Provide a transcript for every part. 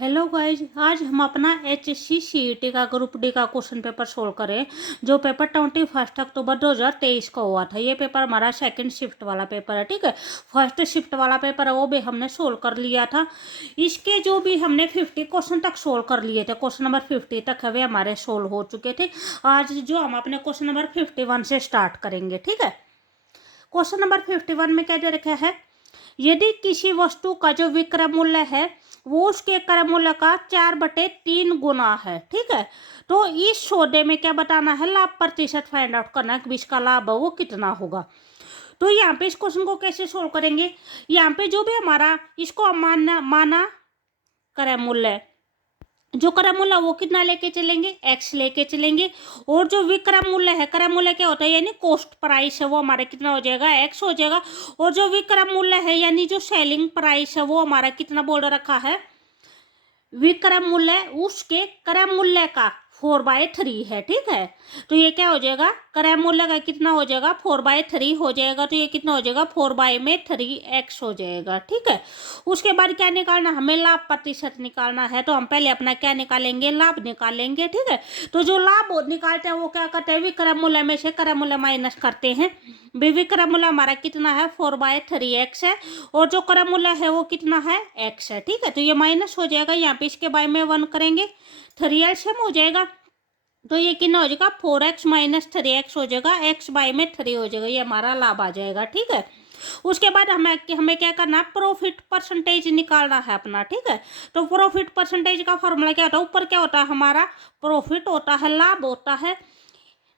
Hello guys, आज हम अपना HSC CET का ग्रुप डी का क्वेश्चन पेपर सोल्व करें। जो पेपर 21 अक्टूबर 2023 को हुआ था। ये पेपर हमारा सेकंड शिफ्ट वाला पेपर है। ठीक है, फर्स्ट शिफ्ट वाला पेपर है वो भी हमने सोल्व कर लिया था। इसके जो भी हमने 50 क्वेश्चन तक सोल्व कर लिए थे, क्वेश्चन नंबर 50 तक है वे हमारे सोल्व हो चुके थे। आज जो हम अपने क्वेश्चन नंबर 51 से स्टार्ट करेंगे। ठीक है, क्वेश्चन नंबर 51 में क्या दे रखा है, यदि किसी वस्तु का जो विक्रय मूल्य है वो उसके क्रय मूल्य का 4/3 गुना है। ठीक है, तो इस सौदे में क्या बताना है, लाभ प्रतिशत फाइंड आउट करना है कि इसका लाभ है वो कितना होगा। तो यहाँ पे इस क्वेश्चन को कैसे सोल्व करेंगे, यहाँ पे जो भी हमारा इसको हम माना क्रय मूल्य, जो क्रय मूल्य वो कितना लेके चलेंगे, x लेके चलेंगे। और जो विक्रय मूल्य है, क्रय मूल्य क्या होता है यानी कॉस्ट प्राइस है, वो हमारा कितना हो जाएगा, x हो जाएगा। और जो विक्रय मूल्य है यानी जो सेलिंग प्राइस है वो हमारा कितना बोल रखा है, विक्रय मूल्य उसके क्रय मूल्य का 4/3 है। ठीक है, तो ये क्या हो जाएगा, क्रय मूल्य का कितना हो जाएगा, 4/3 हो जाएगा। तो ये कितना हो जाएगा, 4/3x हो जाएगा। ठीक है, उसके बाद क्या निकालना, हमें लाभ प्रतिशत निकालना है। तो हम पहले अपना क्या निकालेंगे, लाभ निकालेंगे। ठीक है, तो जो लाभ निकालते हैं वो क्या करते हैं, विक्रय मूल्य में से क्रय मूल्य माइनस करते हैं। विक्रय मूल्य हमारा कितना है, 4/3x है। और जो क्रय मूल्य है वो कितना है, x है। ठीक है, तो ये माइनस हो जाएगा, यहाँ पे इसके बाय में 1 करेंगे, 3 एलसीएम हो जाएगा। तो ये कितना हो जाएगा, 4x - 3x हो जाएगा, x बाय में 3 हो जाएगा, ये हमारा लाभ आ जाएगा। ठीक है, उसके बाद हमें क्या करना है, प्रॉफिट परसेंटेज निकालना है अपना। ठीक है, तो प्रॉफिट परसेंटेज का फॉर्मूला क्या होता है, ऊपर क्या होता है हमारा प्रॉफिट होता है, लाभ होता है,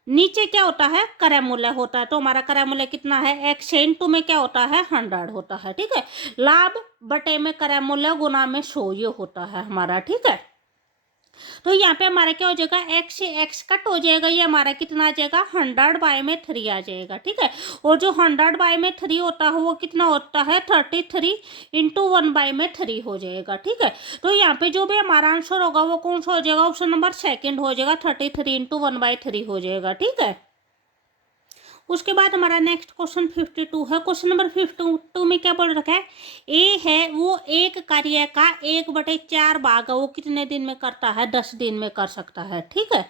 नीचे क्या होता है, क्रय मूल्य होता है। तो हमारा क्रय मूल्य कितना है, x इंटू में क्या होता है, 100 होता है। ठीक है, लाभ बटे में क्रय मूल्य गुना में 100 ये होता है हमारा। ठीक है, तो यहाँ पे हमारा क्या हो जाएगा, x से x कट हो जाएगा, ये हमारा कितना आ जाएगा, 100/3 आ जाएगा। ठीक है, और जो 100/3 होता है वो कितना होता है, 33 इंटू 1/3 हो जाएगा। ठीक है, तो यहाँ पे जो भी हमारा आंसर होगा वो कौन सा हो जाएगा, ऑप्शन नंबर सेकंड हो जाएगा, 33 इंटू 1/3 हो जाएगा। ठीक है, उसके बाद हमारा नेक्स्ट क्वेश्चन 52 है। क्वेश्चन नंबर 52 में क्या बोल रखा है, ए है वो एक कार्य का 1/4 भाग वो कितने दिन में करता है, 10 दिन में कर सकता है। ठीक है,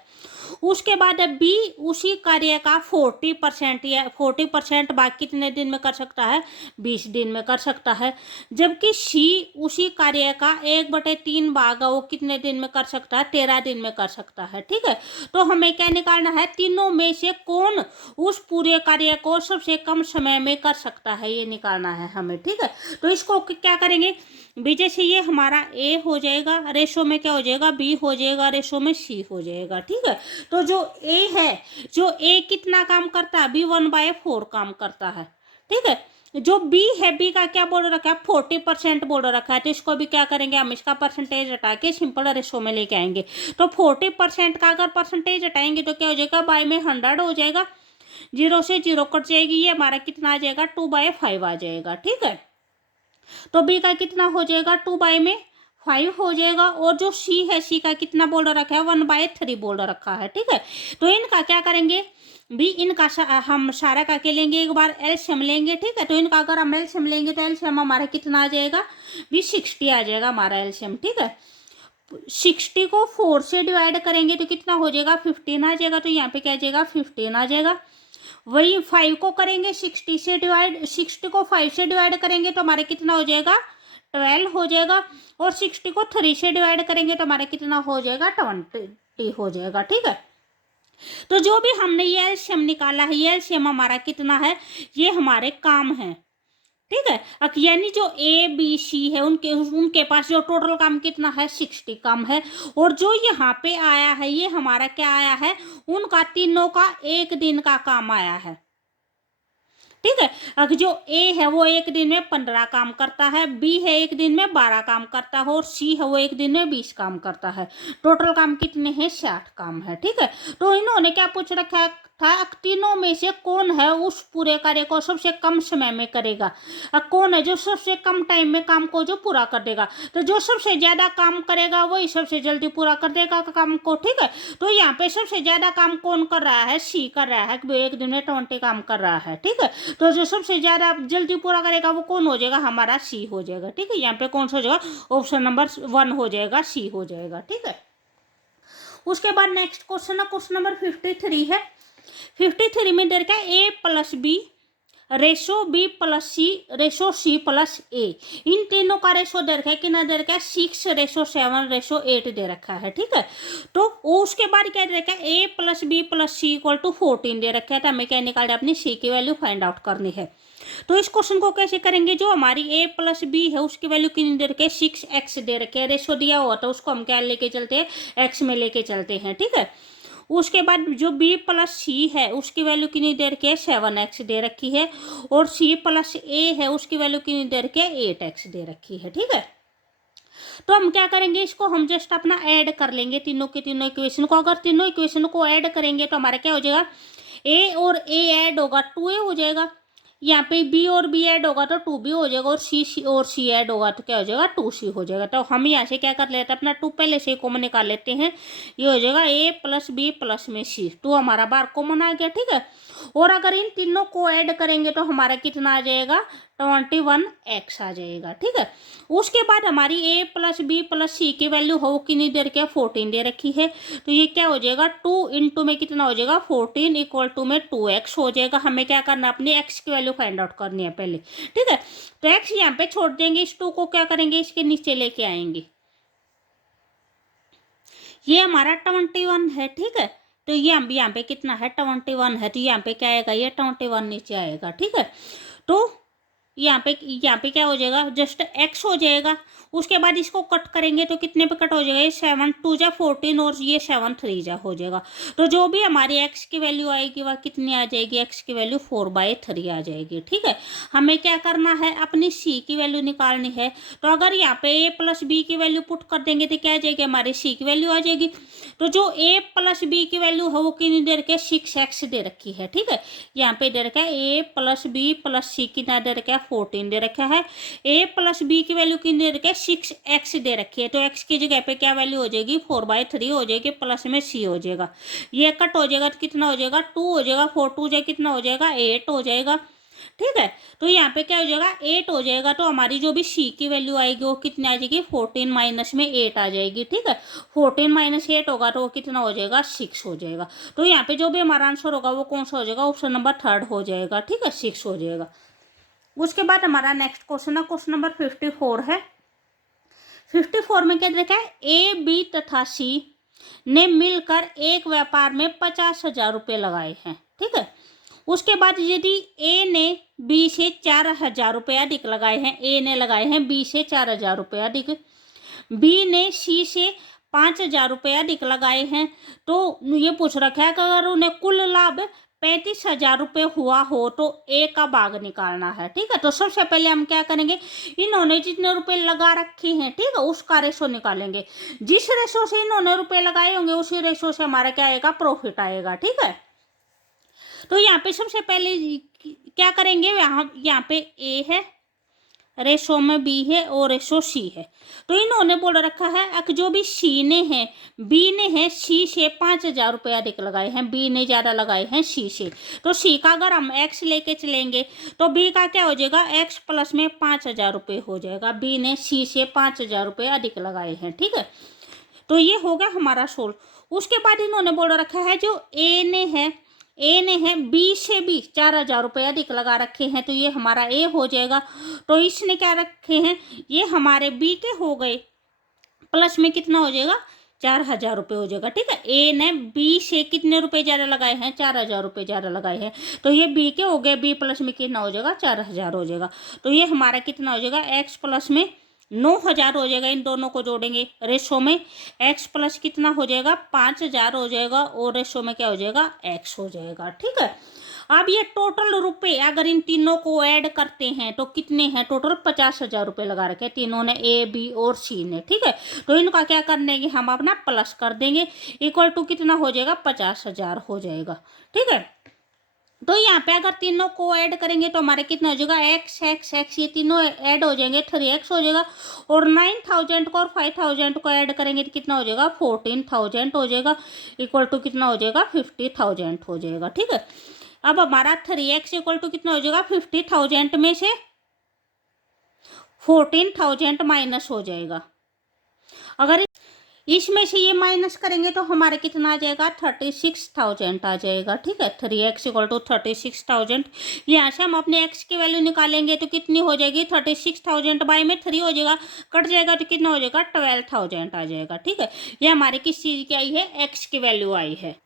उसके बाद बी उसी कार्य का 40% या 40% भाग कितने दिन में कर सकता है, 20 दिन में कर सकता है। जबकि सी उसी कार्य का 1/3 भाग वो कितने दिन में कर सकता है, 13 दिन में कर सकता है। ठीक है, तो हमें क्या निकालना है, तीनों में से कौन उस पूरे कार्य को सबसे कम समय में कर सकता है, ये निकालना है हमें। ठीक है, तो इसको क्या करेंगे, बी जैसे ये हमारा ए हो जाएगा, रेशो में क्या हो जाएगा, बी हो जाएगा, रेशो में सी हो जाएगा। ठीक है, तो जो ए है, जो ए कितना काम करता है, बी 1/4 काम करता है। ठीक है, जो बी है, बी का क्या बोल रखा है, 40% बोल रखा है। तो इसको भी क्या करेंगे, हम इसका परसेंटेज हटा के सिंपल रेशो में लेके आएंगे। तो 40% का अगर परसेंटेज हटाएंगे तो क्या हो जाएगा, बाय में 100 हो जाएगा, 0 से 0 कट जाएगी, ये हमारा कितना आ जाएगा, 2/5 आ जाएगा। ठीक है, तो बी का कितना हो जाएगा, 2/5 हो जाएगा। और जो सी है, सी का कितना बोल रखा है, 1/3 बोल रखा है। ठीक है, तो इनका क्या करेंगे, भी इनका हम सारा का के लेंगे, एक बार एलसीएम लेंगे। ठीक है, तो इनका अगर हम एलसीएम लेंगे तो एलसीएम हमारा कितना आ जाएगा, भी 60 आ जाएगा हमारा एलसीएम। ठीक है, 60 को 4 से डिवाइड करेंगे तो कितना हो जाएगा, 15 आ जाएगा। तो यहाँ पे क्या आ जाएगा, 15 आ जाएगा। वही 5 को करेंगे 60 से डिवाइड, 60 को 5 से डिवाइड करेंगे तो हमारे कितना हो जाएगा, 12 हो जाएगा। और 60 को 3 से डिवाइड करेंगे तो हमारे कितना हो जाएगा, 20 हो जाएगा। ठीक है, तो जो भी हमने ये एलसीएम निकाला है, ये एलसीएम हमारा कितना है, ये हमारे काम है। ठीक है, यानी जो ए बी सी है उनके पास जो टोटल काम कितना है, 60 काम है। और जो यहाँ पे आया है ये हमारा क्या आया है, उनका तीनों का एक दिन का काम आया है। ठीक है, अगर जो ए है वो एक दिन में 15 काम करता है, बी है एक दिन में 12 काम करता है, और सी है वो एक दिन में 20 काम करता है। टोटल काम कितने हैं, 60 काम है। ठीक है, तो इन्होंने क्या पूछ रखा है, तीनों में से कौन है उस पूरे कार्य को सबसे कम समय में करेगा। कौन है जो सबसे कम टाइम में काम को जो पूरा कर देगा। तो जो सबसे ज्यादा काम करेगा वही सबसे जल्दी पूरा कर देगा काम को, ठीक है। तो यहाँ पे सबसे ज्यादा काम कौन कर रहा है, सी कर रहा है, वो एक दिन में 20 काम कर रहा है, ठीक है। तो जो सबसे ज्यादा जल्दी पूरा करेगा वो कौन हो जाएगा, हमारा सी हो जाएगा, ठीक है। यहाँ पे कौन सा हो जाएगा, ऑप्शन नंबर 1 हो जाएगा, सी हो जाएगा, ठीक है। उसके बाद नेक्स्ट क्वेश्चन है, क्वेश्चन नंबर 53 है। 53 में दे रखा है A plus B ratio B plus C ratio C plus A. इन तीनों का रेशो दे रखा है, कितना दे रखा है, 6:7:8 दे रखा है, ठीक है। तो उसके बाद क्या दे रखा है, A plus B plus C equal to 14 दे रखा है। तो हमें क्या निकालना है, अपनी सी की वैल्यू फाइंड आउट करनी है। तो इस क्वेश्चन को कैसे करेंगे, जो हमारी ए प्लस बी है उसकी वैल्यू कितनी दे रखी है, 6x दे रखे है। रेशो दिया हुआ तो उसको हम क्या लेके चलते हैं, x में लेके चलते हैं, ठीक है। उसके बाद जो b प्लस सी है उसकी वैल्यू कितनी दे रखी है, 7x दे रखी है। और c प्लस a है उसकी वैल्यू कितनी दे रखी है, 8x दे रखी है, ठीक है। तो हम क्या करेंगे, इसको हम जस्ट अपना ऐड कर लेंगे तीनों के तीनों इक्वेशन को। अगर तीनों इक्वेशन को ऐड करेंगे तो हमारा क्या हो जाएगा, a और a ऐड होगा 2a हो जाएगा। यहाँ पे b और b ऐड होगा तो 2b हो जाएगा। और c और c ऐड होगा तो क्या हो जाएगा, 2c हो जाएगा। तो हम यहाँ से क्या कर लेते हैं, अपना 2 पहले से कॉमन निकाल लेते हैं। ये हो जाएगा a प्लस बी प्लस में c, 2 हमारा बार कॉमन आ गया, ठीक है। और अगर इन तीनों को ऐड करेंगे तो हमारा कितना आ जाएगा, 21x आ जाएगा, ठीक है। उसके बाद हमारी a प्लस बी प्लस सी की वैल्यू हो कितनी दे रखी है, 14 दे रखी है। तो ये क्या हो जाएगा, 2 इंटू में कितना हो जाएगा, 14 इक्वल टू में 2x हो जाएगा। हमें क्या करना है, अपनी x की वैल्यू फाइंड आउट करनी है पहले, ठीक है। तो x यहाँ पे छोड़ देंगे, इस 2 को क्या करेंगे, इसके नीचे लेके आएंगे। ये हमारा 21 है, ठीक है। तो ये हम यहाँ पे कितना है, 21 है। तो यहाँ पे क्या आएगा, ये 21 नीचे आएगा, ठीक है। तो यहाँ पे क्या हो जाएगा, जस्ट x हो जाएगा। उसके बाद इसको कट करेंगे तो कितने पे कट हो जाएगा, ये 7 2 जा 14 और ये 7 3 जा हो जाएगा। तो जो भी हमारी x की वैल्यू आएगी वह कितनी आ जाएगी, x की वैल्यू 4/3 आ जाएगी, ठीक है। हमें क्या करना है, अपनी c की वैल्यू निकालनी है। तो अगर यहाँ पे a प्लस बी की वैल्यू पुट कर देंगे तो क्या आ जाएगी, हमारी c की वैल्यू आ जाएगी। तो जो a प्लस बी की वैल्यू है वो कितनी दे रखी है, 6x दे रखी है, ठीक है। यहाँ पे दे रखा है a प्लस बी प्लस सी कितना दे रखा है, 14 दे रखा है। a प्लस बी की वैल्यू कितनी दे रखी है, 6x दे रखी है। तो x की जगह पे क्या वैल्यू हो जाएगी, 4/3 हो जाएगी, प्लस में c हो जाएगा। ये कट हो जाएगा तो कितना हो जाएगा, 2 हो जाएगा। 4 2 जाए कितना हो जाएगा, 8 हो जाएगा, ठीक है। तो यहाँ पे क्या हो जाएगा, 8 हो जाएगा। तो हमारी जो भी c की वैल्यू आएगी वो कितनी आ जाएगी, 14 माइनस में 8 आ जाएगी, ठीक है। 14 माइनस 8 होगा तो वो कितना हो जाएगा, 6 हो जाएगा। तो यहाँ पे जो भी हमारा आंसर होगा वो कौन सा हो जाएगा, ऑप्शन नंबर 3 हो जाएगा, ठीक है, 6 हो जाएगा। उसके बाद हमारा नेक्स्ट क्वेश्चन है, क्वेश्चन नंबर 54 है। 54 में क्या देखा है, ए बी तथा सी ने मिलकर एक व्यापार में 50,000 रुपये लगाए हैं, ठीक है। उसके बाद यदि ए ने बी से 4,000 रुपये अधिक लगाए हैं, ए ने लगाए हैं बी से 4,000 रुपये अधिक, बी ने सी से 5,000 रुपये अधिक लगाए हैं, तो ये पूछ रखा है कि अगर उन्हें कुल लाभ 35,000 रुपये हुआ हो तो ए का भाग निकालना है, ठीक है। तो सबसे पहले हम क्या करेंगे, इन्होंने जितने रुपए लगा रखे हैं, ठीक है, उसका रेशो निकालेंगे। जिस रेशो से इन्होंने रुपए लगाए होंगे उसी रेशो से हमारा क्या आएगा, प्रॉफिट आएगा, ठीक है। तो यहाँ पे सबसे पहले क्या करेंगे, यहाँ पे ए है, रेशो में बी है और रेशो सी है। तो इन्होंने बोल रखा है कि जो भी सी ने है, बी ने है सी से 5,000 रुपये अधिक लगाए हैं, बी ने ज़्यादा लगाए हैं सी से। तो सी का अगर हम एक्स लेके चलेंगे तो बी का क्या हो जाएगा, एक्स प्लस में 5,000 रुपये हो जाएगा। बी ने सी से 5,000 रुपये अधिक लगाए हैं, ठीक है। तो ये हो गया हमारा सोल्व। उसके बाद इन्होंने बोल रखा है जो ए ने है बी से भी 4,000 रुपये अधिक लगा रखे हैं, तो ये हमारा ए हो जाएगा। तो इसने क्या रखे हैं, ये हमारे बी के हो गए, प्लस में कितना हो जाएगा, 4,000 रुपये हो जाएगा, ठीक है। ए ने बी से कितने रुपए ज़्यादा लगाए हैं, 4,000 रुपये ज़्यादा लगाए हैं, तो ये बी के हो गए, बी प्लस में कितना हो जाएगा, 4,000 हो जाएगा। तो ये हमारा कितना हो जाएगा, एक्स प्लस में 9,000 हो जाएगा। इन दोनों को जोड़ेंगे रेशो में, एक्स प्लस कितना हो जाएगा, 5,000 हो जाएगा, और रेशो में क्या हो जाएगा, एक्स हो जाएगा, ठीक है। अब ये टोटल रुपए अगर इन तीनों को ऐड करते हैं तो कितने हैं, टोटल 50,000 रुपये लगा रखे तीनों ने, ए बी और सी ने, ठीक है। तो इनका क्या करने की हम अपना प्लस कर देंगे, इक्वल टू कितना हो जाएगा 50,000 हो जाएगा, ठीक है। तो यहाँ पे अगर तीनों को ऐड करेंगे तो हमारे कितना हो जाएगा, एक्स एक्स एक्स, ये तीनों ऐड हो जाएंगे 3x हो जाएगा, और 9,000 को और 5,000 को ऐड करेंगे तो कितना हो जाएगा 14,000 हो जाएगा, इक्वल टू कितना हो जाएगा 50,000 हो जाएगा, ठीक है। अब हमारा 3x इक्वल टू कितना हो जाएगा 50,000 में से 14,000 माइनस हो जाएगा। अगर इसमें से ये माइनस करेंगे तो हमारे कितना आ जाएगा 36,000 आ जाएगा, ठीक है। 3x equal to 36,000। यहाँ से हम अपने x की वैल्यू निकालेंगे तो कितनी हो जाएगी 36,000 बाई में 3 हो जाएगा, कट जाएगा तो कितना हो जाएगा 12,000 आ जाएगा, ठीक है। ये हमारी किस चीज़ की आई है, x की वैल्यू आई है।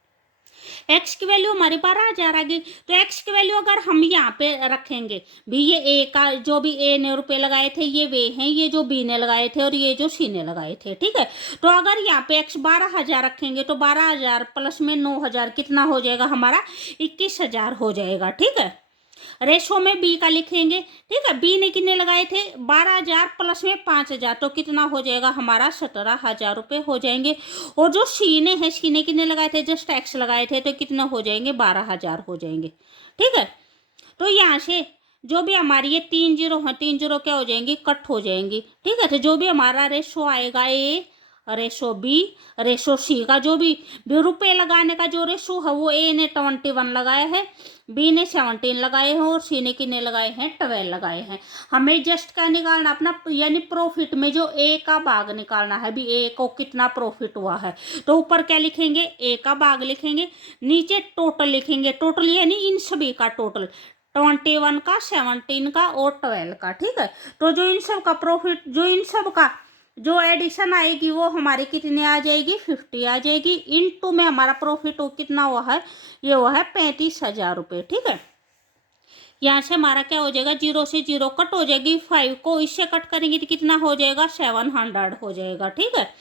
एक्स की वैल्यू हमारी 12,000 आ गई। तो एक्स की वैल्यू अगर हम यहाँ पे रखेंगे भी, ये ए का जो भी ए ने रुपए लगाए थे ये वे हैं, ये जो बी ने लगाए थे और ये जो सी ने लगाए थे, ठीक है। तो अगर यहाँ पे एक्स 12,000 रखेंगे तो 12,000 प्लस में 9,000 कितना हो जाएगा हमारा 21,000 हो जाएगा, ठीक है। रेशो में बी का लिखेंगे, ठीक है। बी ने कितने लगाए थे 12,000 प्लस में 5,000 तो कितना हो जाएगा हमारा 17,000 रुपये हो जाएंगे। और जो सी ने है, सी ने कितने लगाए थे, जस्ट एक्स लगाए थे तो कितना हो जाएंगे 12,000 हो जाएंगे, ठीक है। तो यहाँ से जो भी हमारी ये 3 जीरो है, 3 जीरो क्या हो जाएंगी कट हो जाएंगी, ठीक है। तो जो भी हमारा रेशो आएगा ए रेशो बी रेशो सी का जो भी रुपये लगाने का जो रेशो है वो ए ने 21 लगाया है, बी ने 17 लगाए हैं और सी ने कितने लगाए हैं 12 लगाए हैं। हमें जस्ट क्या निकालना अपना, यानी प्रॉफिट में जो ए का भाग निकालना है, भी ए को कितना प्रॉफिट हुआ है। तो ऊपर क्या लिखेंगे ए का भाग लिखेंगे, नीचे टोटल लिखेंगे, टोटल यानी इन सभी का टोटल 21 का 17 का और 12 का, ठीक है। तो जो इन सब का प्रॉफिट, जो इन सब का जो एडिशन आएगी वो हमारी कितनी आ जाएगी 50 आ जाएगी। इनटू में हमारा प्रॉफिट कितना हुआ है, ये हुआ है 35,000 रुपये, ठीक है। यहाँ से हमारा क्या हो जाएगा, 0 से 0 कट हो जाएगी, 5 को इससे कट करेंगे तो कितना हो जाएगा 700 हो जाएगा, ठीक है।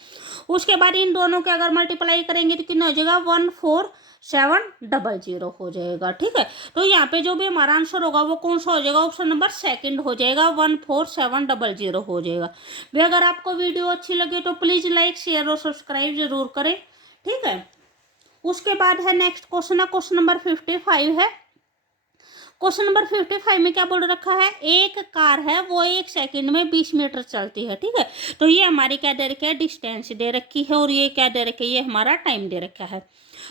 उसके बाद इन दोनों के अगर मल्टीप्लाई करेंगे तो कितना हो जाएगा 14,700 हो जाएगा, ठीक है। तो यहाँ पे जो भी हमारा आंसर होगा वो कौन सा हो जाएगा, ऑप्शन नंबर सेकंड हो जाएगा, 14,700 हो जाएगा। भी अगर आपको वीडियो अच्छी लगे तो प्लीज़ लाइक शेयर और सब्सक्राइब जरूर करें, ठीक है। उसके बाद है नेक्स्ट क्वेश्चन है, क्वेश्चन नंबर 55 है। क्वेश्चन नंबर 55 में क्या बोल रखा है, एक कार है वो 1 सेकंड में 20 मीटर चलती है, ठीक है। तो ये हमारी क्या दे रखी है, डिस्टेंस दे रखी है, और ये क्या दे रखी है, ये हमारा टाइम दे रखा है।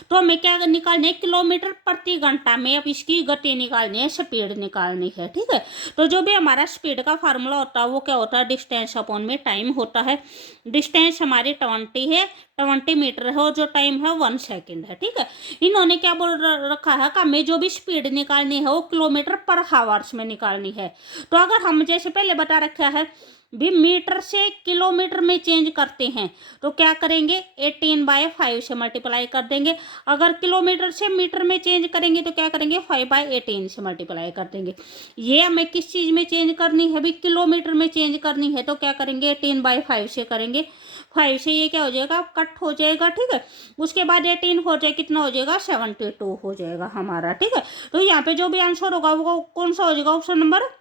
तो हमें क्या निकालनी है, किलोमीटर प्रति घंटा में अब इसकी गति निकालनी है, स्पीड निकालनी है, ठीक है। तो जो भी हमारा स्पीड का फार्मूला होता है वो क्या होता है, डिस्टेंस अपॉन में टाइम होता है। डिस्टेंस हमारी 20 है, 20 मीटर है, और जो टाइम है 1 सेकेंड है, ठीक है। इन्होंने क्या बोल रखा है कि हमें जो भी स्पीड निकालनी है वो किलोमीटर पर हावर्स में निकालनी है। तो अगर हम जैसे पहले बता रखा है भी मीटर से किलोमीटर में चेंज करते हैं तो क्या करेंगे 18/5 से मल्टीप्लाई कर देंगे। अगर किलोमीटर से मीटर में चेंज करेंगे तो क्या करेंगे 5/18 से मल्टीप्लाई कर देंगे। ये हमें किस चीज़ में चेंज करनी है, भी किलोमीटर में चेंज करनी है तो क्या करेंगे 18/5 से करेंगे, 5 से ये क्या हो जाएगा कट हो जाएगा, ठीक है। उसके बाद 18 हो जाए कितना हो जाएगा 72 हो जाएगा हमारा, ठीक है। तो यहाँ पे जो भी आंसर होगा वो कौन सा हो जाएगा, ऑप्शन नंबर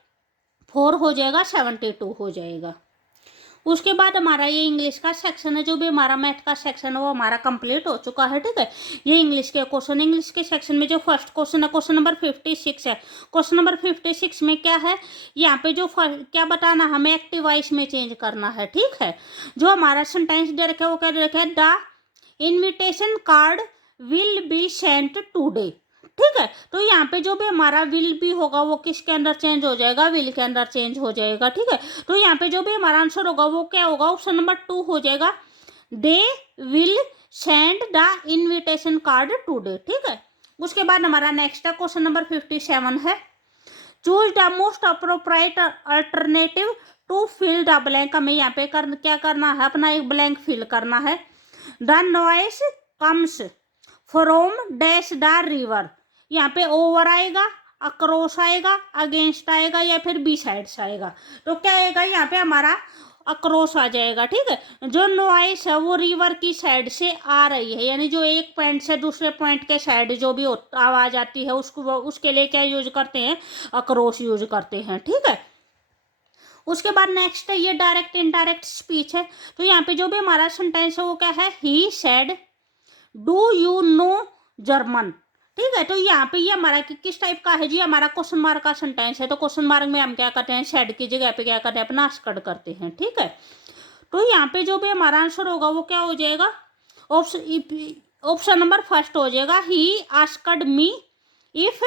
4 हो जाएगा, 72 हो जाएगा। उसके बाद हमारा ये इंग्लिश का सेक्शन है, जो भी हमारा मैथ का सेक्शन है वो हमारा कंप्लीट हो चुका है, ठीक है। ये इंग्लिश के क्वेश्चन, इंग्लिश के सेक्शन में जो फर्स्ट क्वेश्चन है क्वेश्चन नंबर 56 है। क्वेश्चन नंबर 56 में क्या है, यहाँ पे जो क्या बताना हमें एक्टिव वॉइस में चेंज करना है, ठीक है। जो हमारा सेंटेंस दे रखा है वो क्या दे रखा है, the invitation card will be sent today, ठीक है। तो यहाँ पे जो भी हमारा विल भी होगा वो किसके अंदर चेंज हो जाएगा, विल के अंदर चेंज हो जाएगा, ठीक है। तो यहाँ पे जो भी हमारा आंसर होगा वो क्या होगा, ऑप्शन नंबर 2 हो जाएगा, they will send the invitation card today, ठीक है। उसके बाद हमारा नेक्स्ट है क्वेश्चन नंबर 57 है, choose the most appropriate alternative to fill the blank. हमें यहाँ पे क्या करना है, अपना एक ब्लैंक फिल करना है। The noise comes from dash the river, यहाँ पे ओवर आएगा, अक्रॉस आएगा, अगेंस्ट आएगा या फिर बी साइड्स आएगा। तो क्या आएगा यहाँ पे हमारा अक्रॉस आ जाएगा, ठीक है। जो नॉइस है वो रिवर की साइड से आ रही है, यानी जो एक पॉइंट से दूसरे पॉइंट के साइड जो भी आवाज आती है उसको उसके लिए क्या यूज करते हैं, अक्रॉस यूज करते हैं, ठीक है। उसके बाद नेक्स्ट है ये डायरेक्ट इनडायरेक्ट स्पीच है। तो यहाँ पे जो भी हमारा सेंटेंस है वो क्या है, he said do you know German, ठीक है। तो यहाँ पे ये हमारा किस टाइप का है जी, हमारा क्वेश्चन मार्क का सेंटेंस है। तो क्वेश्चन मार्क में हम क्या करते हैं, सेड की जगह पे क्या करते हैं, अपना आस्क्ड करते हैं, ठीक है। तो यहाँ पे जो भी हमारा आंसर होगा वो क्या हो जाएगा, ऑप्शन नंबर फर्स्ट हो जाएगा, he asked me if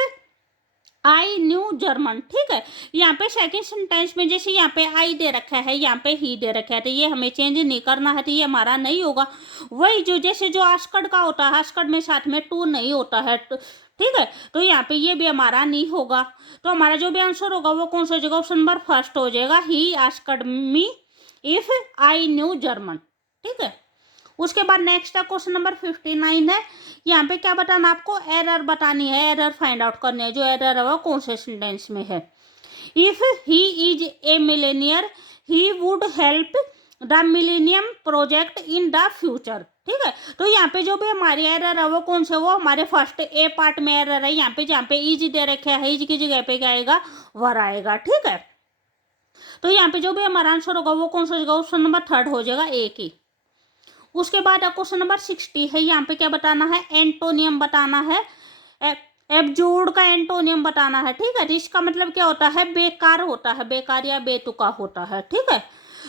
I knew German, ठीक है। यहाँ पे सेकंड सेंटेंस में जैसे यहाँ पे आई दे रखा है, यहाँ पे ही दे रखा है, तो ये हमें चेंज नहीं करना है, तो ये हमारा नहीं होगा। वही जो जैसे जो आस्क्ड का होता है, आस्क्ड में साथ में टू नहीं होता है, ठीक है। तो यहाँ पे ये भी हमारा नहीं होगा। तो हमारा जो भी आंसर होगा वो कौन सा हो जाएगा, ऑप्शन नंबर फर्स्ट हो जाएगा, he asked me if I knew German, ठीक है। उसके बाद नेक्स्ट है क्वेश्चन नंबर 59 है। यहाँ पे क्या बताना, आपको एरर बतानी है, एरर फाइंड आउट करनी है, जो एरर है वो कौन से सेंटेंस में है। If he is a Millionaire he would help the millennium project in the future, ठीक है। तो यहाँ पे जो भी हमारी एरर है वो कौन से, वो हमारे फर्स्ट ए पार्ट में एरर है। यहाँ पे जहाँ पे इज दे रखे है, इज की जगह पे क्या आएगा, वर आएगा, ठीक है। तो यहाँ पे जो भी हमारा आंसर होगा वो कौन सा हो जाएगा, ऑप्शन नंबर थर्ड हो जाएगा, ए की। उसके बाद क्वेश्चन नंबर 60 है। यहाँ पे क्या बताना है, एंटोनियम बताना है, एब्जूर्ड का एंटोनियम बताना है, ठीक है। तो इसका मतलब क्या होता है, बेकार होता है, बेकार या बेतुका होता है, ठीक है।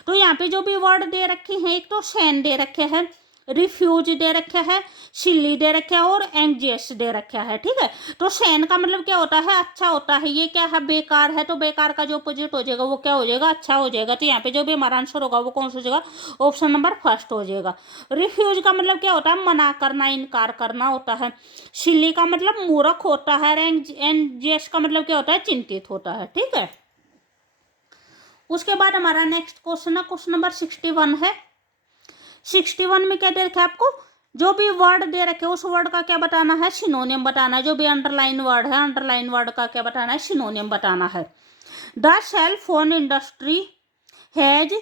तो यहाँ पे जो भी वर्ड दे रखे हैं, एक तो सैन दे रखे हैं, रिफ्यूज दे रखे है, सिल्ली दे रखे है और एंग्जियस दे रखा है, ठीक है। तो सैन का मतलब क्या होता है, अच्छा होता है। ये क्या है, बेकार है, तो बेकार का जो अपोजिट हो जाएगा वो क्या हो जाएगा, अच्छा हो जाएगा। तो यहाँ पे जो भी हमारा आंसर होगा वो कौन सा हो जाएगा, ऑप्शन नंबर फर्स्ट हो जाएगा। रिफ्यूज का मतलब क्या होता है, मना करना, इनकार करना होता है। सिल्ली का मतलब मूर्ख होता है। एंग्जियस का मतलब क्या होता है, चिंतित होता है, ठीक है। उसके बाद हमारा नेक्स्ट क्वेश्चन है, क्वेश्चन नंबर 61 है। 61 में क्या दे रखा है आपको, जो भी वर्ड दे रखे उस वर्ड का क्या बताना है, सिनोनियम बताना है। जो भी अंडरलाइन वर्ड है, अंडरलाइन वर्ड का क्या बताना है, सिनोनियम बताना है। The cell phone industry has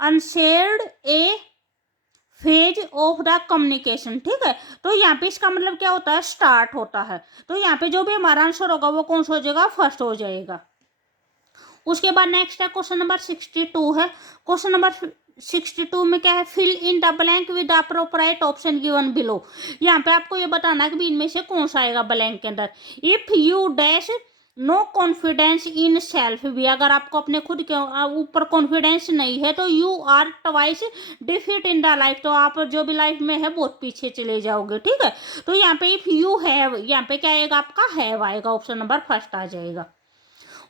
unleashed a phase of the communication, ठीक है। तो यहाँ पे इसका मतलब क्या होता है, स्टार्ट होता है। तो यहाँ पे जो भी हमारा आंसर होगा वो कौन सा हो जाएगा, फर्स्ट हो जाएगा। उसके बाद नेक्स्ट है क्वेश्चन नंबर 62 है। क्वेश्चन नंबर 62 में क्या है, fill in the blank with the appropriate option given below. यहाँ पे आपको ये बताना कि इनमें से कौन सा आएगा ब्लैंक के अंदर। If you dash no confidence in self भी, अगर आपको अपने खुद के ऊपर कॉन्फिडेंस नहीं है, तो you are twice defeat in the life, तो आप जो भी लाइफ में है बहुत पीछे चले जाओगे, ठीक है। तो यहाँ पे इफ यू हैव, यहाँ पे क्या आएगा आपका, हैव आएगा, ऑप्शन नंबर फर्स्ट आ जाएगा।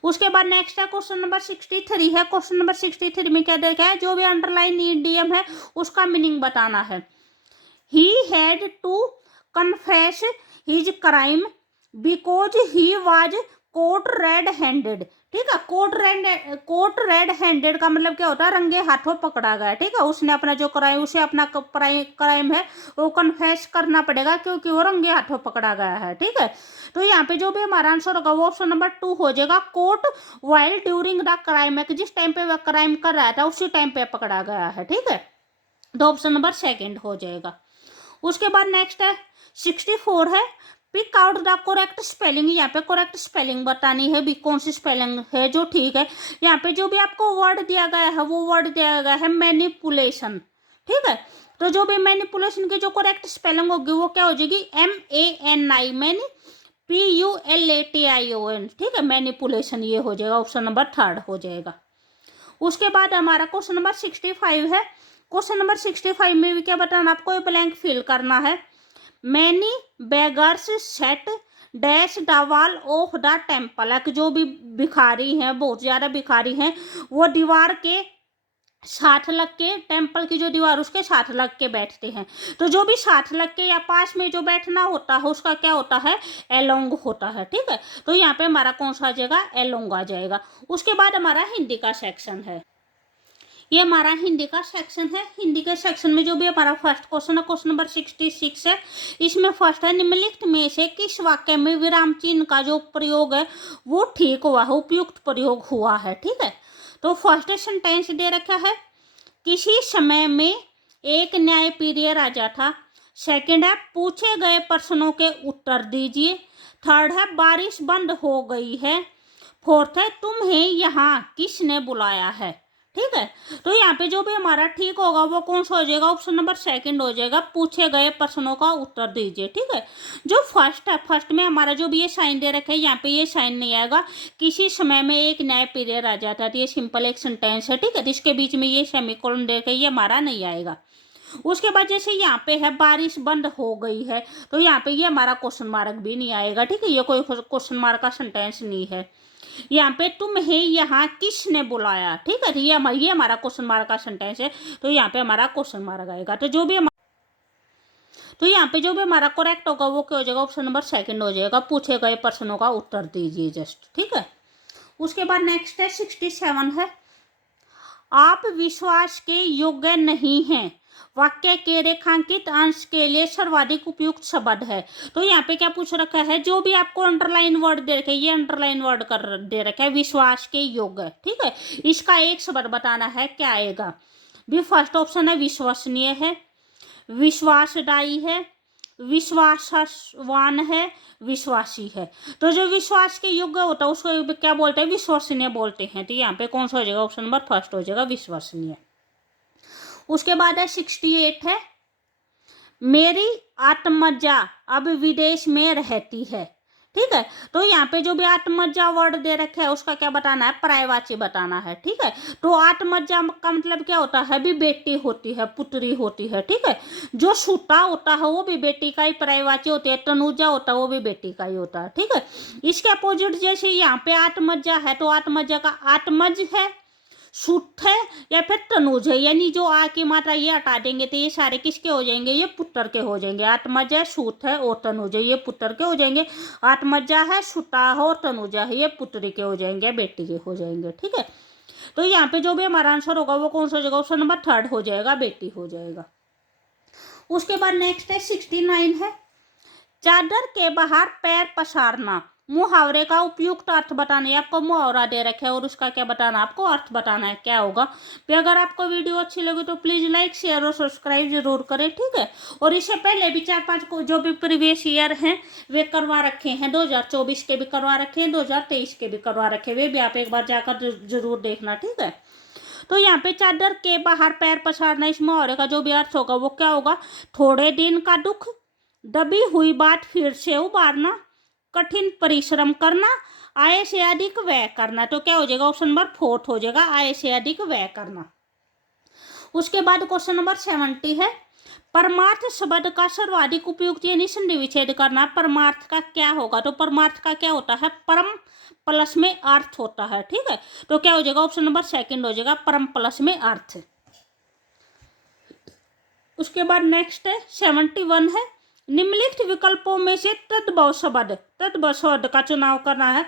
उसके बाद नेक्स्ट है क्वेश्चन नंबर 63 है। क्वेश्चन नंबर 63 में क्या देखा है, जो भी अंडरलाइन ईडीएम है उसका मीनिंग बताना है। He had to confess his crime because he was caught red handed, ठीक है। कोट रेड हैंडेड का मतलब क्या होता है, रंगे हाथों पकड़ा गया, ठीक है। उसने अपना जो क्राइम, उसे अपना क्राइम है वो कन्फेस करना पड़ेगा क्योंकि वो रंगे हाथों पकड़ा गया है, ठीक है। तो यहाँ पे जो भी हमारा आंसर होगा वो ऑप्शन नंबर 2 हो जाएगा, caught while during the crime, जिस टाइम पे वह क्राइम कर रहा था उसी टाइम पे पकड़ा गया है, ठीक है। तो ऑप्शन नंबर सेकंड हो जाएगा। उसके बाद नेक्स्ट है 64 है। Pick out the correct spelling, यहाँ पे करेक्ट स्पेलिंग बतानी है भी, कौन सी स्पेलिंग है जो ठीक है। यहाँ पे जो भी आपको वर्ड दिया गया है वो वर्ड दिया गया है मैनिपुलेशन, ठीक है। तो जो भी मैनिपुलेशन की जो करेक्ट स्पेलिंग होगी वो क्या हो जाएगी, MANI, मैनी PULATION, ठीक है। मैनिपुलेशन ये हो जाएगा, ऑप्शन नंबर थर्ड हो जाएगा। उसके बाद हमारा क्वेश्चन नंबर 65 है। क्वेश्चन नंबर 65 में भी क्या बताना, आपको ब्लैंक फिल करना है। Many beggars set dash the wall of the temple, जो भी भिखारी हैं, बहुत ज़्यादा भिखारी हैं, वो दीवार के साथ लग के, टेम्पल की जो दीवार उसके साथ लग के बैठते हैं। तो जो भी साथ लग के या पास में जो बैठना होता है उसका क्या होता है, एलोंग होता है, ठीक है। तो यहाँ पे हमारा कौन सा आ जाएगा, एलोंग आ जाएगा। उसके बाद हमारा हिंदी का सेक्शन है, ये हमारा हिंदी का सेक्शन है। हिंदी के सेक्शन में जो भी हमारा फर्स्ट क्वेश्चन है, क्वेश्चन नंबर 66 है। इसमें फर्स्ट है, निम्नलिखित में से किस वाक्य में विराम चिन्ह का जो प्रयोग है वो ठीक हुआ है, उपयुक्त प्रयोग हुआ है, ठीक है। तो फर्स्ट सेंटेंस दे रखा है, किसी समय में एक न्यायप्रिय राजा था। सेकंड है पूछे गए प्रश्नों के उत्तर दीजिए। थर्ड है बारिश बंद हो गई है। फोर्थ है तुम्हें यहाँ किसने बुलाया है। ठीक है, तो यहाँ पे जो भी हमारा ठीक होगा वो कौन सा हो जाएगा, ऑप्शन नंबर सेकंड हो जाएगा, पूछे गए प्रश्नों का उत्तर दीजिए। ठीक है, जो फर्स्ट है, फर्स्ट में हमारा जो भी ये साइन दे रखे हैं यहाँ पे ये साइन नहीं आएगा। किसी समय में एक न्यायप्रिय राजा था, तो ये सिंपल एक सेंटेंस है। ठीक है, तो इसके बीच में ये सेमीकोलन दे रखे ये हमारा नहीं आएगा। उसके बाद जैसे यहाँ पे है बारिश बंद हो गई है, तो यहाँ पे ये हमारा क्वेश्चन मार्क भी नहीं आएगा। ठीक है, ये कोई क्वेश्चन मार्क का सेंटेंस नहीं है। यहाँ पे तुम्हें यहाँ किसने बुलाया। ठीक है, तो ये हमारा क्वेश्चन मार्क का सेंटेंस है, तो यहाँ पे हमारा क्वेश्चन मार्क आएगा। तो यहाँ पे जो भी हमारा करेक्ट होगा वो क्या हो जाएगा, ऑप्शन नंबर सेकंड हो जाएगा, पूछे गए प्रश्नों का उत्तर दीजिए जस्ट। ठीक है, उसके बाद नेक्स्ट है 67 है, आप विश्वास के योग्य नहीं हैं, वाक्य के रेखांकित अंश के लिए सर्वाधिक उपयुक्त शब्द है। तो यहाँ पे क्या पूछ रखा है, जो भी आपको अंडरलाइन वर्ड दे रखे, ये अंडरलाइन वर्ड कर दे रखा है विश्वास के योग्य। ठीक है, इसका एक शब्द बताना है, क्या आएगा भी। फर्स्ट ऑप्शन है विश्वसनीय है, विश्वासदायी है, विश्वासवान है, विश्वासी है। तो जो विश्वास के योग्य होता है उसको क्या बोलते हैं, विश्वसनीय बोलते हैं। तो यहाँ पे कौन सा हो जाएगा, ऑप्शन नंबर फर्स्ट हो जाएगा, विश्वसनीय। उसके बाद है 68 है, मेरी आत्मजा अब विदेश में रहती है। ठीक है, तो यहाँ पे जो भी आत्मजा वर्ड दे रखे है उसका क्या बताना है, पर्यायवाची बताना है। ठीक है, तो आत्मजा का मतलब क्या होता है, भी बेटी होती है, पुत्री होती है। ठीक है, जो सूता होता है वो भी बेटी का ही पर्यायवाची होती है, तनुजा होता है वो भी बेटी का ही होता है। ठीक है, इसके अपोजिट जैसे यहाँ पे आत्मजा है, तो आत्मजा का आत्मज है, सुठ है या फिर तनुज है, यानी जो आ की मात्रा ये हटा देंगे तो ये सारे किसके हो जाएंगे, ये पुत्र के हो जाएंगे। आत्मजा है, सुठ है और तनुज है, ये पुत्र के हो जाएंगे। आत्मजा है, सुता है और तनुजा है, ये पुत्री के हो जाएंगे, बेटी के हो जाएंगे। ठीक है, तो यहाँ पे जो भी हमारा आंसर होगा वो कौन सा हो जाएगा, ऑप्शन नंबर थर्ड हो जाएगा, बेटी हो जाएगा। उसके बाद नेक्स्ट है 69 है, चादर के बाहर पैर पसारना। मुहावरे का उपयुक्त अर्थ बताना है, आपको मुहावरा दे रखे है और उसका क्या बताना, आपको अर्थ बताना है, क्या होगा। तो अगर आपको वीडियो अच्छी लगी तो प्लीज लाइक शेयर और सब्सक्राइब जरूर करें। ठीक है, और इससे पहले भी 4-5 को जो भी प्रीवियस ईयर हैं वे करवा रखे हैं, 2024 के भी करवा रखे हैं, 2023 के भी करवा रखे, वे भी आप एक बार जाकर जरूर देखना। ठीक है, तो यहाँ पे चादर के बाहर पैर पसारना, इस मुहावरे का जो भी अर्थ होगा वो क्या होगा, थोड़े दिन का दुख, दबी हुई बात फिर से उबारना, कठिन परिश्रम करना, आय से अधिक व्यय करना। तो क्या हो जाएगा, ऑप्शन नंबर फोर्थ हो जाएगा, आय से अधिक व्यय करना। उसके बाद क्वेश्चन नंबर 70 है, परमार्थ शब्द का सर्वाधिक उपयुक्त यानी संधि विच्छेद करना। परमार्थ का क्या होगा, तो परमार्थ का क्या होता है, परम प्लस में अर्थ होता है। ठीक है, तो क्या हो जाएगा, ऑप्शन नंबर सेकंड हो जाएगा, परम प्लस में अर्थ। उसके बाद नेक्स्ट है 71 है, निम्नलिखित विकल्पों में से तद्भव शब्द का चुनाव करना है।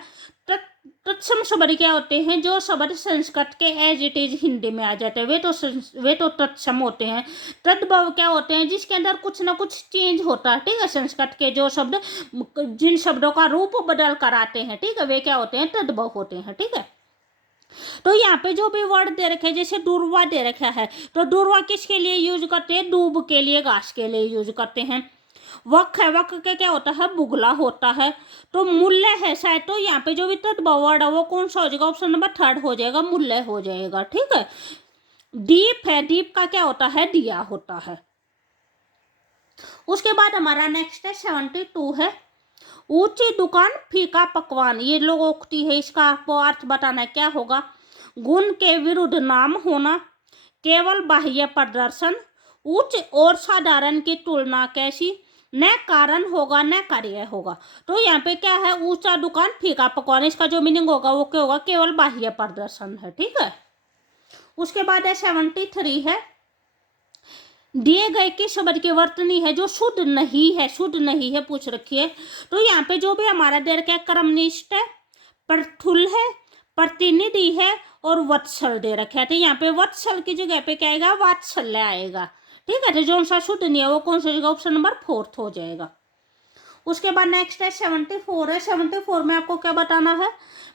तत्सम शब्द क्या होते हैं, जो शब्द संस्कृत के एज इट इज हिंदी में आ जाते हैं वे तो तत्सम होते हैं। तद्भव क्या होते हैं, जिसके अंदर कुछ ना कुछ चेंज होता है। ठीक है, संस्कृत के जो शब्द जिन शब्दों का रूप बदल कर आते हैं, ठीक है, वे क्या होते हैं, तद्भव होते हैं। ठीक है, तो यहाँ पे जो भी वर्ड दे रखे हैं, जैसे दूर्वा दे रखा है, तो दूर्वा किसके लिए यूज करते हैं, दूब के लिए, घास के लिए यूज करते हैं। वक है, वक का क्या होता है, बुगला होता है। तो मूल्य है शायद, तो यहाँ पे जो भी तद्भव वर्ड है वो कौन सा हो जाएगा, ऑप्शन नंबर थर्ड हो जाएगा, मूल्य हो जाएगा। ठीक है, दीप है, दीप का क्या होता है, दिया होता है। उसके बाद हमारा नेक्स्ट है 72 है, ऊंची दुकान फीका पकवान। ये लोगोक्ति है, इसका आपको अर्थ बताना है, क्या होगा, गुण के विरुद्ध नाम होना, केवल बाह्य प्रदर्शन, उच्च और साधारण की तुलना कैसी, न कारण होगा न कार्य होगा। तो यहाँ पे क्या है, ऊंचा दुकान फीका पकवान, इसका जो मीनिंग होगा वो क्या होगा, केवल बाह्य प्रदर्शन है। ठीक है, उसके बाद है 73 है, दिए गए किस शब्द की वर्तनी है जो शुद्ध नहीं है पूछ रखी है। तो यहाँ पे जो भी हमारा दे रखा है, कर्मनिष्ठ है, प्रथुल है, प्रतिनिधि है और वत्सल दे रखा है। तो यहाँ पे वत्सल की जगह पे क्या आएगा, वात्सल्य आएगा। ठीक है, तो जो सा शुद्ध नहीं है वो कौन सा हो जाएगा, ऑप्शन नंबर फोर्थ हो जाएगा। उसके बाद नेक्स्ट है 74 है। 74 में आपको क्या बताना है,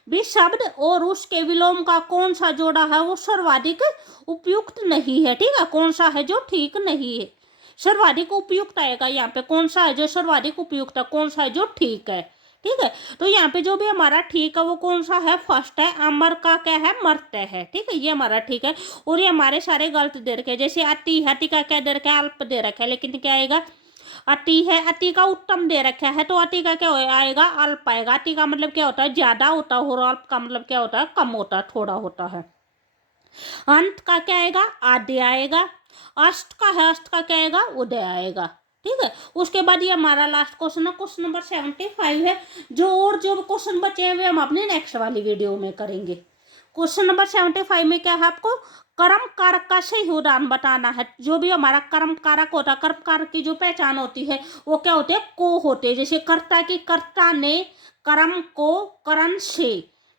भी शब्द और उसके विलोम का कौन सा जोड़ा है वो सर्वाधिक उपयुक्त नहीं है। ठीक है, कौन सा है जो ठीक नहीं है, सर्वाधिक उपयुक्त आएगा यहाँ पे, कौन सा है जो सर्वाधिक उपयुक्त है, कौन सा है जो ठीक है। ठीक है, तो यहाँ पे जो भी हमारा ठीक है वो कौन सा है, फर्स्ट है, अमर का क्या है, मर्त्य है। ठीक है, ये हमारा ठीक है। और ये हमारे सारे गलत दे रखे, जैसे अति है, अति का क्या दे रखा है, अल्प दे रखा है, लेकिन क्या आएगा, अति है, अति का उत्तम दे रखा है, तो अति का क्या आएगा, अल्प आएगा। अति का मतलब क्या होता है, ज्यादा होता है, और अल्प का मतलब क्या होता है, कम होता है, थोड़ा होता है। अंत का क्या आएगा, आद्य आएगा। अष्ट का है, अष्ट का क्या आएगा, उदय आएगा। ठीक है, उसके बाद ये हमारा लास्ट क्वेश्चन है, क्वेश्चन नंबर 75 है। जो क्वेश्चन बचे हुए हम अपने नेक्स्ट वाली वीडियो में करेंगे। क्वेश्चन नंबर 75 में क्या है, आपको कर्म कारक का सही उदाहरण बताना है। जो भी हमारा कर्म कारक होता है, कर्म कारक की जो पहचान होती है वो क्या होते हैं, को होते हैं। जैसे कर्ता की, कर्ता ने, कर्म को, करण से।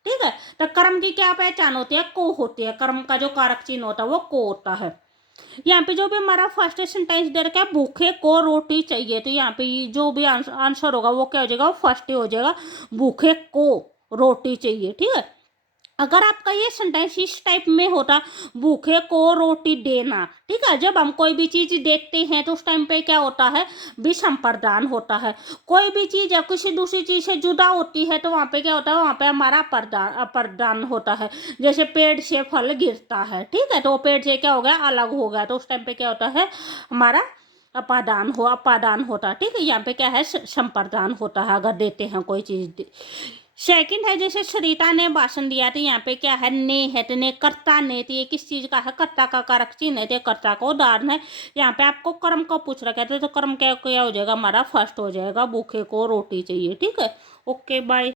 ठीक है, तो कर्म की क्या पहचान होती है, को होती है। कर्म का जो कारक चिन्ह होता है वो को होता है। यहाँ पे जो भी हमारा फर्स्ट सेंटेंस दे रखा है, भूखे को रोटी चाहिए, तो यहाँ पे जो भी आंसर होगा वो क्या हो जाएगा, वो फर्स्ट ही हो जाएगा, भूखे को रोटी चाहिए। ठीक है, अगर आपका ये सेंटेंस इस टाइप में होता, भूखे को रोटी देना। ठीक है, जब हम कोई भी चीज देखते हैं तो उस टाइम पे क्या होता है, विषम प्रदान होता है। कोई भी चीज या किसी दूसरी चीज से जुदा होती है तो वहां पे क्या होता है, वहां पे हमारा अप्रदान होता है। जैसे पेड़ से फल गिरता है, ठीक है, तो पेड़ से क्या हो गया, अलग हो गया, तो उस टाइम पे क्या होता है, हमारा अपादान होता है। ठीक है, यहाँ पे क्या है, संप्रदान होता है अगर देते हैं कोई चीज। सेकंड है, जैसे सरिता ने भाषण दिया, तो यहाँ पे क्या है, ने है, तो ने कर्ता ने, तो ये किस चीज का है, कर्ता का कारक चिन्ह है, तो कर्ता का उदाहरण है। यहाँ पे आपको कर्म का पूछ रखा है, तो कर्म क्या क्या हो जाएगा, हमारा फर्स्ट हो जाएगा, भूखे को रोटी चाहिए। ठीक है, ओके बाय।